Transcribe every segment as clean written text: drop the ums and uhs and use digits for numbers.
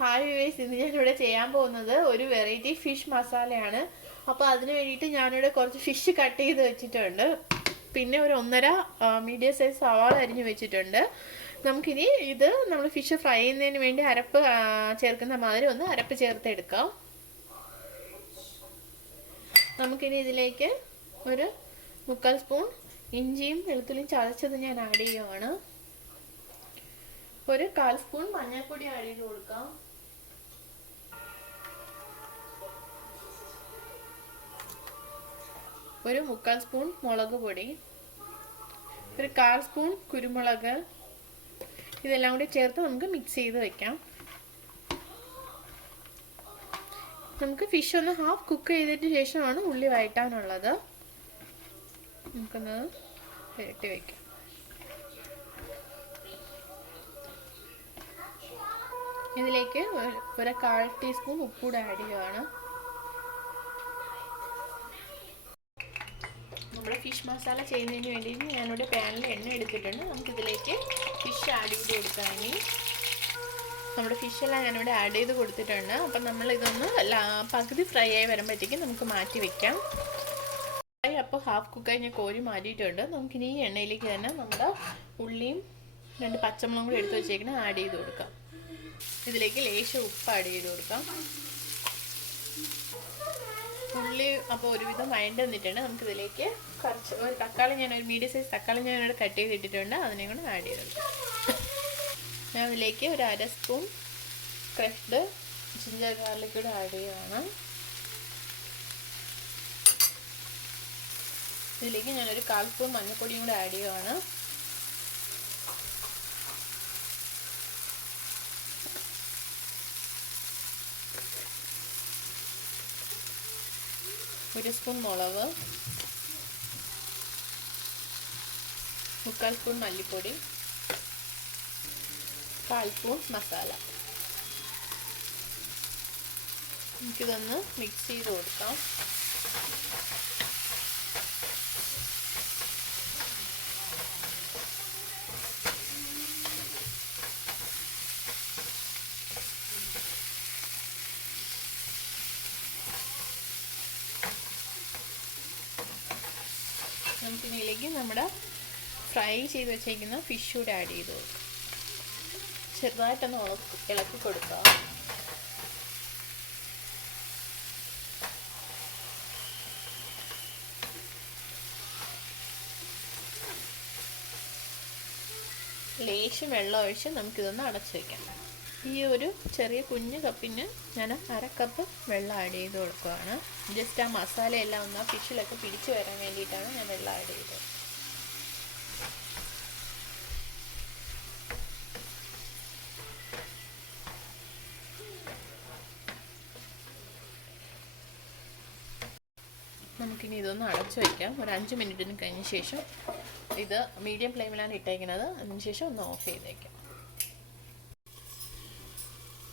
Hi viewers, ഇന്ന് ഞാനിവിടെ ചെയ്യാൻ പോകുന്നത് ഒരു വെറൈറ്റി ഫിഷ് മസാലയാണ്. അപ്പോൾ അതിന് വേണ്ടിയിട്ട് ഞാനിവിടെ കുറച്ച് ഫിഷ് കട്ട് ചെയ്ത് വെച്ചിട്ടുണ്ട്. പിന്നെ ഒരു 1.5 മീഡിയം സൈസ് സവാള അരിഞ്ഞ് വെച്ചിട്ടുണ്ട്. നമുക്കിനി ഇത് നമ്മൾ ഫിഷ് ഫ്രൈ ചെയ്യുന്നതിന് വേണ്ടി അരപ്പ് ചേർക്കുന്ന മാതിരി ഒന്ന് അരപ്പ് ചേർത്തെടുക്കാം. നമുക്കിനി ഇതിലേക്ക് ഒരു 3/4 സ്പൂൺ ഇഞ്ചിയും വെളുത്തുള്ളിയും ചതച്ചത് ഞാൻ ആഡ് ചെയ്യുവാണ്. ഒരു 1/4 സ്പൂൺ മഞ്ഞൾപ്പൊടി ആഡ് ചെയ്ത് കൊടുക്കാം. ഒരു 3/4 സ്പൂൺ മുളക് പൊടി, ഒരു 1/4 സ്പൂൺ കുരുമുളക്, ഇതെല്ലാം കൂടി ചേർത്ത് നമുക്ക് മിക്സ് ചെയ്ത് വെക്കാം. നമുക്ക് ഫിഷ് ഒന്ന് ഹാഫ് കുക്ക് ചെയ്തതിന് ശേഷമാണ് ഉള്ളി വഴറ്റാനുള്ളത്. നമുക്കൊന്ന് വഴറ്റി വയ്ക്കാം. ഇതിലേക്ക് ഒരു 1/4 ടീസ്പൂൺ ഉപ്പ് കൂടെ ആഡ് ചെയ്യുകയാണ്. നമ്മുടെ ഫിഷ് മസാല ചെയ്യുന്നതിന് വേണ്ടി ഞാനിവിടെ പാനിൽ എണ്ണ എടുത്തിട്ടുണ്ട്. നമുക്കിതിലേക്ക് ഫിഷ് ആഡ് ചെയ്ത് കൊടുക്കാം. ഇനി നമ്മുടെ ഫിഷെല്ലാം ഞാനിവിടെ ആഡ് ചെയ്ത് കൊടുത്തിട്ടുണ്ട്. അപ്പം നമ്മളിതൊന്ന് പകുതി ഫ്രൈ ആയി വരുമ്പോഴത്തേക്കും നമുക്ക് മാറ്റി വെക്കാം. അപ്പോൾ ഹാഫ് കുക്കായി ഞാൻ കോരി മാറ്റിയിട്ടുണ്ട്. നമുക്കിനി ഈ എണ്ണയിലേക്ക് തന്നെ നമ്മുടെ ഉള്ളിയും 2 പച്ചമുളകും കൂടി എടുത്ത് വെച്ചേക്കണം ആഡ് ചെയ്ത് കൊടുക്കാം. ഇതിലേക്ക് ലേശം ഉപ്പ് ആഡ് ചെയ്ത് കൊടുക്കാം. ഉള്ളി അപ്പോൾ ഒരുവിധം വഴണ്ട് വന്നിട്ടുണ്ട്. നമുക്കിതിലേക്ക് കുറച്ച് ഒരു തക്കാളി, ഒരു മീഡിയം സൈസ് തക്കാളി ഞാനിവിടെ കട്ട് ചെയ്തിട്ടിട്ടുണ്ട്. അതിനെയും കൂടെ ആഡ് ചെയ്ത് കൊടുക്കാം. ഞാൻ അതിലേക്ക് ഒരു 1/2 സ്പൂൺ ക്രഷ്ഡ് ജിഞ്ചർ ഗാർലിക് കൂടെ ആഡ് ചെയ്യുകയാണ്. ഇതിലേക്ക് ഞാനൊരു 1/4 സ്പൂൺ മഞ്ഞൾപ്പൊടിയും കൂടെ ആഡ് ചെയ്യുകയാണ്. ഒരു സ്പൂൺ മുളക്, 3/4 സ്പൂൺ മല്ലിപ്പൊടി, 1/4 സ്പൂൺ മസാല. നമുക്കിതൊന്ന് മിക്സ് ചെയ്ത് കൊടുക്കാം. നമുക്കിതിലേക്ക് നമ്മുടെ ഫ്രൈ ചെയ്ത് വെച്ചേക്കുന്ന ഫിഷ് കൂടെ ആഡ് ചെയ്ത് കൊടുക്കാം. ചെറുതായിട്ടൊന്ന് ഇളക്കി കൊടുക്കുക. ലേശം വെള്ളം ഒഴിച്ച് നമുക്കിതൊന്ന് അടച്ചു വയ്ക്കാം. ഈ ഒരു ചെറിയ കുഞ്ഞു കപ്പിന് ഞാൻ 1/2 കപ്പ് വെള്ളം ആഡ് ചെയ്ത് കൊടുക്കുകയാണ്. ജസ്റ്റ് ആ മസാലയെല്ലാം ഒന്ന് ആ ഫിഷിലൊക്കെ പിടിച്ചു വരാൻ വേണ്ടിയിട്ടാണ് ഞാൻ വെള്ളം ആഡ് ചെയ്തത്. നമുക്കിനി ഇതൊന്ന് അടച്ചു വയ്ക്കാം. ഒരു 5 മിനിറ്റിന് കഴിഞ്ഞ ശേഷം, ഇത് മീഡിയം ഫ്ലെയിമിലാണ് ഇട്ടേക്കുന്നത്, അതിന് ശേഷം ഒന്ന് ഓഫ് ചെയ്തേക്കാം.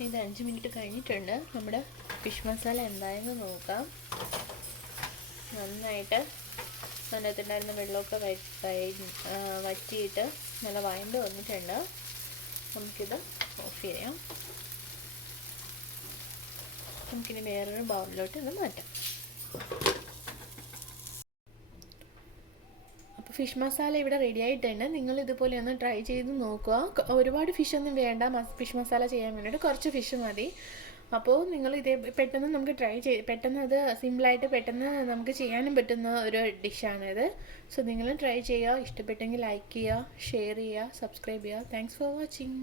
ഇത് 5 മിനിറ്റ് കഴിഞ്ഞിട്ടുണ്ട്. നമ്മുടെ ഫിഷ് മസാല എന്തായെന്ന് നോക്കാം. നന്നായിട്ട് അതിനകത്തുണ്ടായിരുന്ന വെള്ളമൊക്കെ വറ്റിയിട്ട് നല്ല വഴണ്ട് വന്നിട്ടുണ്ട്. നമുക്കിത് ഓഫ് ചെയ്യാം. നമുക്കിനി വേറൊരു ബൗളിലോട്ട് ഇത് മാറ്റാം. ഫിഷ് മസാല ഇവിടെ റെഡി ആയിട്ടുണ്ട്. നിങ്ങൾ ഇതുപോലെ ഒന്ന് ട്രൈ ചെയ്ത് നോക്കുക. ഒരുപാട് ഫിഷൊന്നും വേണ്ട ഫിഷ് മസാല ചെയ്യാൻ വേണ്ടിയിട്ട്, കുറച്ച് ഫിഷ് മതി. അപ്പോൾ നിങ്ങൾ പെട്ടെന്ന് നമുക്ക് പെട്ടെന്ന് അത് സിമ്പിളായിട്ട് പെട്ടെന്ന് നമുക്ക് ചെയ്യാനും പറ്റുന്ന ഒരു ഡിഷാണിത്. സോ നിങ്ങൾ ട്രൈ ചെയ്യുക. ഇഷ്ടപ്പെട്ടെങ്കിൽ ലൈക്ക് ചെയ്യുക, ഷെയർ ചെയ്യുക, സബ്സ്ക്രൈബ് ചെയ്യുക. Thanks for watching.